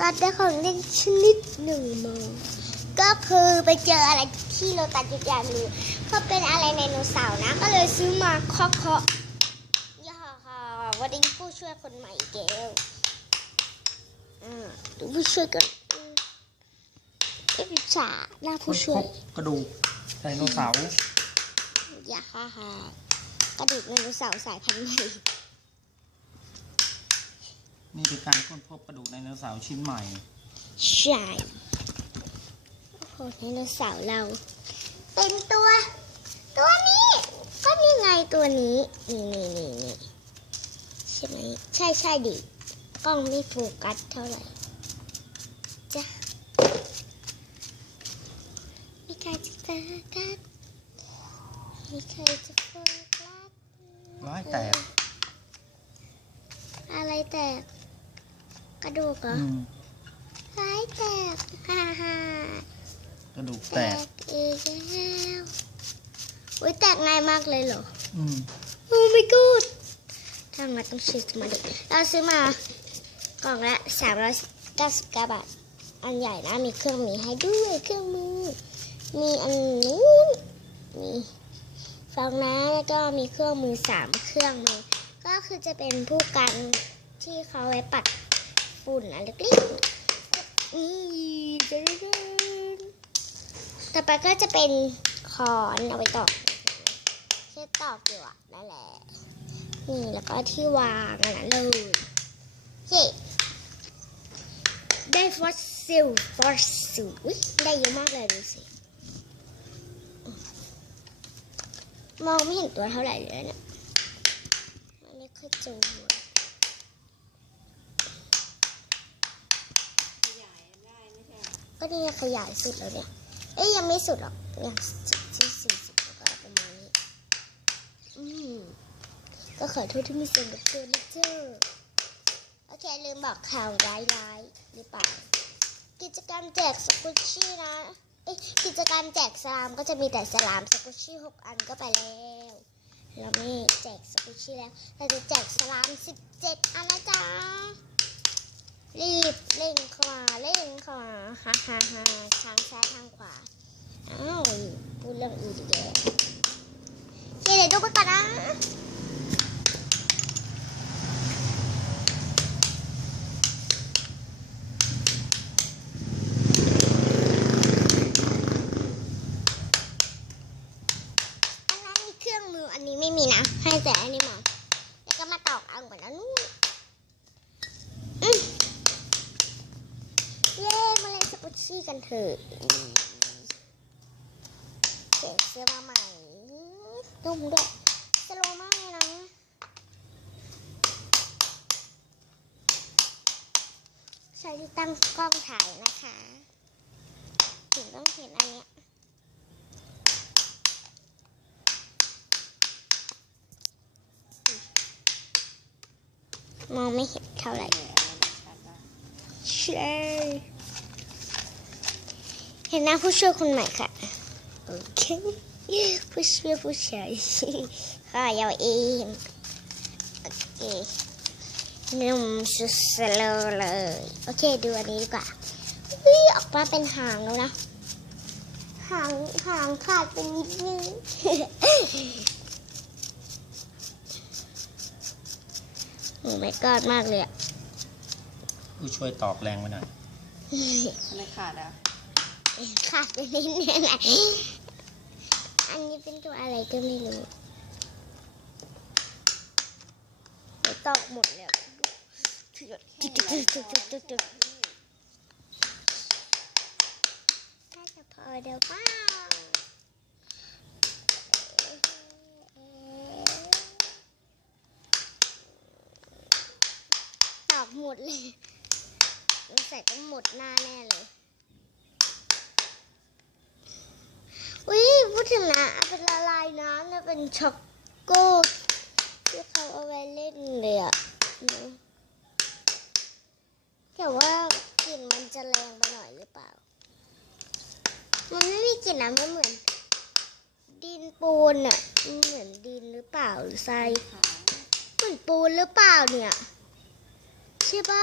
ตัสได้ของเล่นชนิดหนึ่งมาก็คือไปเจออะไรที่โลตัสยุทธยาไม่รู้เขาเป็นอะไรไดโนเสาร์นะ ก็เลยซื้อมาเคาะเคาะย่าค่ะวันนี้ผู้ช่วยคนใหม่อีกแล้วอ่าดูผู้ช่วยกันอืมเอ้ยพิชาหน้าผู้ช่วยพบกระดูกไดโนเสาร์อย่าฮ่าฮ่ากระดูกไดโนเสาร์สายพันธุ์ใหม่ นี่คือการค้นพบกระดูกไดโนเสาร์ชิ้นใหม่ ใช่โอ้โหไดโนเสาร์เรา เป็นตัว ตัวนี้ ก็นี่ไงตัวนี้ นี่นี่นี่นี่ใช่ไหม ใช่ใช่ดิ กล้องไม่โฟกัสเท่าไหร่ จ้ะมีใครจะโฟกัสมีใครจะโฟกัสร้ายแตกอะไรแตกก ระดูกเหรออืมร้ายแตกฮ่าฮ่ากระดูกแตแตกกอีกแล้วอุ้ยแตกง่ายมากเลยเหรอ อืม โอ้ my god ทางเราต้องซื้อมาดิเราซื้อมากล่องละ399บาท อันใหญ่นะ มีเครื่องมีให้ด้วยเครื่องมือ มีอันนู้น มีฟองน้ำแล้วก็มีเครื่องมือสามเครื่องมือ ก็คือจะเป็นผู้กันที่เขาไว้ปัด ฝุ่นอะไรเล็กๆนี่เดินๆต่อไปก็จะเป็นขอนเอาไว้ตอกที่ตอกอยู่อะนั่นแหละ นี่แล้วก็ที่วางอันนั้นเลยเย้ได้ฟอสซิลฟอสซิลได้เยอะมากเลยดูสิมองไม่เห็นตัวเท่าไหร่เลยเนี่ยมันไม่ค่อยเจอหัวก็ นี่ไงขยายสุดแล้วเนี่ย เอ้ยยังไม่สุดหรอกยังจุดที่สี่สิบก็ประมาณนี้ อืมก็ขอโทษที่มีเสียงรบกวนนะเจ้าโอเคลืมบอกข่าวร้ายๆหรือเปล่า กิจกรรมแจกสกุชชี่นะเอ้ยกิจกรรมแจกสลามก็จะมีแต่สลามสกุชชี่หกอันก็ไปแล้วเราไม่แจกสกุชชี่แล้วเราจะแจกสลามสิบเจ็ดอันนะจ๊ะ รีบเล่งขวาเล่งขวาฮ่าฮ่าฮ่าทางซ้ายทางขวาอ้าวพูดเรื่องอื่นอีกแล้วโอเคเดี๋ยวดูไปก่อนนะ อันนั้นมีเครื่องมืออันนี้ไม่มีนะ ให้แต่อันนี้มา แล้วก็มาตอกเอาเหมือนอันนู้นอืมเย้มาเล่นสกุชชี่กัน เถอะเก็บเสื้อมาใหม่นุ่มด้วยสโลมากเลยนะใช้ที่ตั้งกล้องถ่ายนะคะถึงต้องเห็นอันเนี้ยมองไม่เห็นเท่าไหร่ใช่ เห็นหน้าผู้ช่วยคนใหม่ค่ะ โอเค ผู้ช่วยผู้ชายค่ะยาวเอง โอเคนุ่มสุดสโลว์เลย โอเค ดูอันนี้ดีกว่าอุ้ยออกมาเป็นหางแล้วนะ หาง หางขาดไปนิดนึงโอ้ไม่กอดมากเลยอะผู้ช่วยตอกแรงไปหน่อยทำไมขาดอะ ขาดไปนิดนึงแหละอันนี้เป็นตัวอะไรก็ไม่รู้ตอกหมดแล้วจุดจุดจุดจุดจุดจุดจุดน่าจะพอเดี๋ยวบ้างตอกหมดเลยสงสัยต้องหมดหน้าแน่เลย อุ้ยพูดถึง นะเป็นละลายน้ำนี่ยเป็นช็อกโก้ที่เขาเอาไว้เล่นเลยอะแต่ว่ากลิ่นมันจะแรงไปหน่อยหรือเปล่า มันไม่มีกลิ่นนะมันเหมือน ดินปูนอะมันเหมือนดินหรือเปล่าหรือทรายเหมือนปูนหรือเปล่าเนี่ยใช่ปะ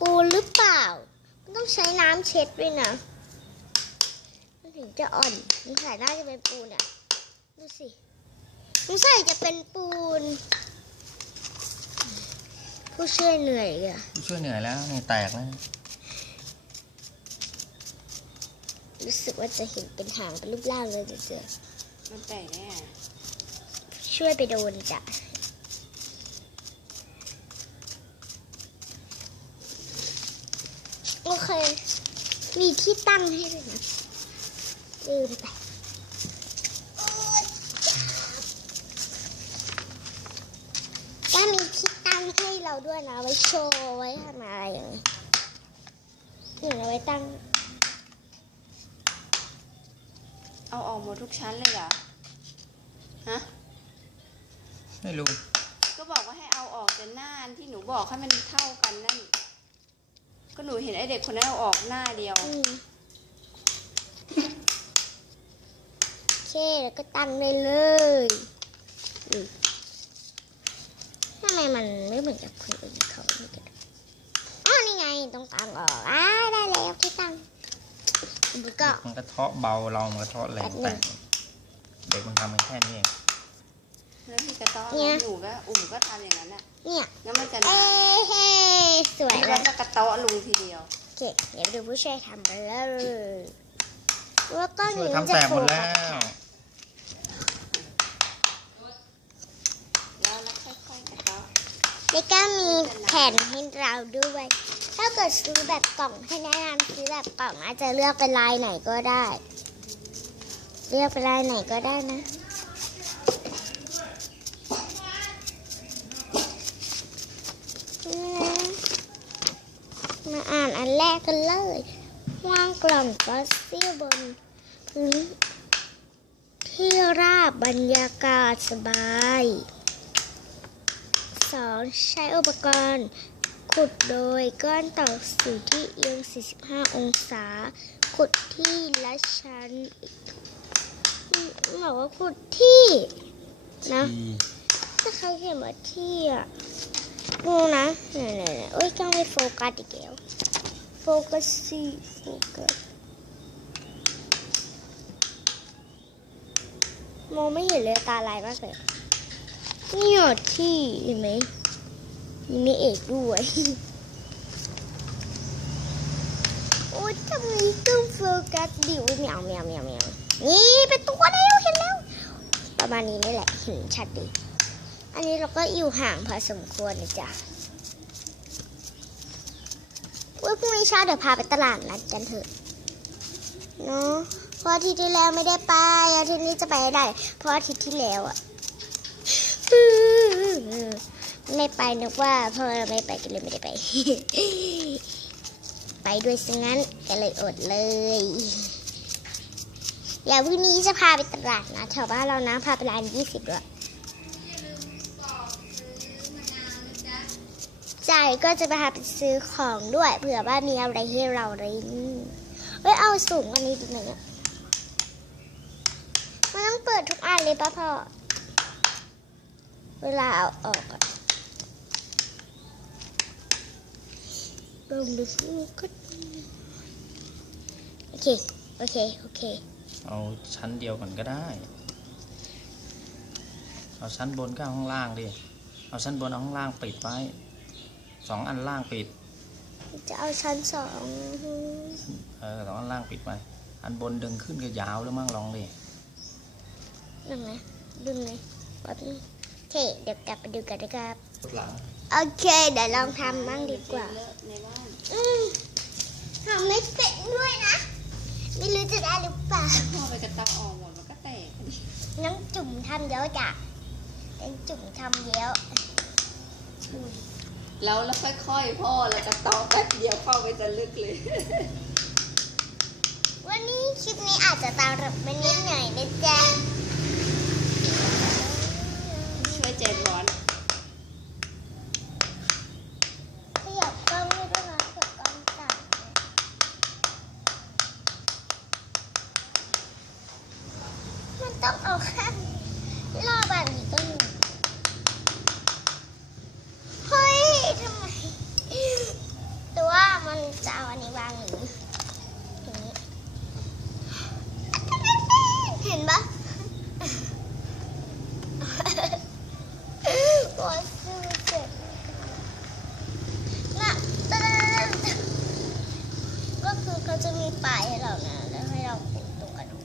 ปูนหรือเปล่ามันต้องใช้น้ำเช็ดด้วยนะ ถึงจะอ่อนมันใส่น่าจะเป็นปูนอะดูสิมันใส่จะเป็นปูน ผู้ช่วยเหนื่อยอะช่วยเหนื่อยแล้วนี่แตกแล้ว รู้สึกว่าจะเห็นเป็นหางเป็นรูปร่างเลยเจอมันแตกแน่ช่วยไปโดนจ้ะโอเค มีที่ตั้งให้ด้วยนะ ลืมไปก็มีที่ตั้งให้เราด้วยนะ ไว้โชว์ ไว้ทำอะไรอย่างนี้เหมือนเอาไว้ตั้ง เอาออกหมดทุกชั้นเลยเหรอ ฮะ ไม่รู้ ก็บอกว่าให้เอาออกแต่หน้าอันที่หนูบอกให้มันเท่ากันนั่น ก็หนูเห็นไอเด็กคนนั้นเอาออกหน้าเดียว อืมโอ เคแล้วก็ตั้งได้เลยอืมทำไมมันไม่เหมือนกับคนอื่นเขาไม่กันอ๋อนี่ไงต้องตั้งออกอ่าได้แล้วที่ตั้งแล้วก็มันกระเทาะเบาเรามันกระเทาะแรงแป๊บหนึ่แตงกเด็กมันทำกันแค่นี้เองแล้วพี่กระต๊อบเนี่ยหนูก็อุ่มก็ทำอย่างนั้นน่ะเนี่ยแล้วมันจะเอ้เฮ้สวยแล้วเลมันยจะกระโต๊ะลุงทีเดียวโอเคเดี๋ยวดูผู้ช่วยทำกันเลยแล้วก็ช่วยนี้ทำแตกหมดแล้วแล้วแล้วค่อยๆกระโต๊ะ แล้วก็มีแผ่นให้เราด้วย ถ้าเกิดซื้อแบบกล่องให้แนะนำซื้อแบบกล่องอาจจะเลือกเป็นลายไหนก็ได้ เลือกเป็นลายไหนก็ได้นะมาอ่านอันแรกกันเลย วางกล่องฟอสซิลบนพื้นที่ราบบรรยากาศสบาย 2. ใช้อุปกรณ์ขุดโดยก้อนต่อสู่ที่เอียง 45 องศา ขุดที่ละชั้นอืมบอกว่าขุดที่นะทีถ้าเขาเขียนว่าที่อะดูนะเนี่ยเนี่ยเนี่ยโอ้ยต้องไปโฟกัสอีกแล้วโฟกัสสิโฟกัสมองไม่เห็นเลยตาลายมากเลย นี่ยที่เห็นไหมมีไม่เอกด้วย โอ้ยทำไมต้องโฟกัสดิวเมียวเมียวเมียวเมียวนี่เป็นตัวแล้วเห็นแล้ว ประมาณนี้นี่แหละเห็นชัดดี อันนี้เราก็อยู่ห่างพอสมควรนะจ๊ะว้ยพรุ่งนี้เช้าเดี๋ยวพาไปตลาดนัดกันเถอะเนาะเพราะอาทิตย์ที่แล้วไม่ได้ไปอาทิตย์นี้จะไปได้ เพราะอาทิตย์ที่แล้วอะ ไม่ไปนึกว่าเพราะเราไม่ไปก็เลยไม่ได้ไป ไปด้วยซะงั้นก็เลยอดเลยเดี๋ยวพรุ่งนี้จะพาไปตลาดนะแถวบ้านเรานะพาไปร้านยี่สิบด้วยใจก็จะไปหาไปซื้อของด้วยเผื่อว่ามีอะไรให้เราเลยเฮ้ยเอาสูงกวันนี้ดีไหมเนี่ยมันต้องเปิดทุกอันเลยป่ะพ่อ เวลาเอาออกอะลองดูสิก็โอเค โอเค โอเค เอาชั้นเดียวก่อนก็ได้ เอาชั้นบนก็เอาข้างล่างดิ เอาชั้นบนเอาข้างล่างปิดไว้สองอันล่างปิด จะเอาชั้นสอง เออสองอันล่างปิดไว้อันบนดึงขึ้นก็ยาวแล้วมั่งลองดิดึงไหมดึงไหมแป๊บนึงโอ เค เดี๋ยวกลับไปดูกันนะครับหลังโอเค เดี๋ยวลองทำบ้างดีกว่าเลอะในบ้านอืมทำไม่เป็นด้วยนะ ไม่รู้จะได้หรือเปล่า พอไปกระโต๊ะออกหมดมันก็แตกน้องจุ่มทำเยอะจ้ะน้องจุ่มทำเยอะแล้วแล้วค่อยๆพ่อแล้วกระโต๊ะแป๊บเดียวเข้าไปจะลึกเลย วันนี้คลิปนี้อาจจะตามรับไปนิดหน่อยนะจ๊ะ ช่วยเจนร้อน ขยับกล้องให้ด้วยนะเผื่อกล้องสั่นมันต้องเอาข้างรอบแบบนี้ก็หนึ่งเฮ้ยทำไม ตัว ปลายให้เรานะแล้วให้เราเป็นตัวกระดูก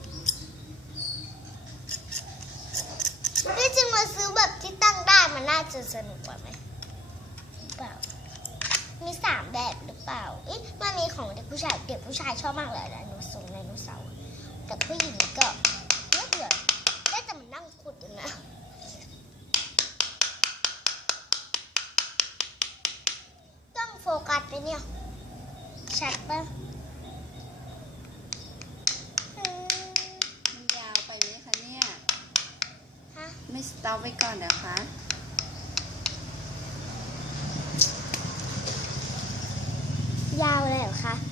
ที่จริงมาซื้อแบบที่ตั้งได้มันน่าจะสนุกกว่าไหมหรือเปล่า มีสามแบบหรือเปล่าเอ๊ะมันมีของเด็กผู้ชาย เด็กผู้ชายชอบมากเลยนะหนูส่งไดโนเสาร์แต่ผู้หญิงก็ไม่เบื่อได้แต่มันนั่งขุดอยู่นะต้องโฟกัสไปเนี่ย ชัดปะอืมมันยาวไปไหมคะเนี่ย ฮะ ไม่สต็อปไว้ก่อนเดี๋ยวคะ ย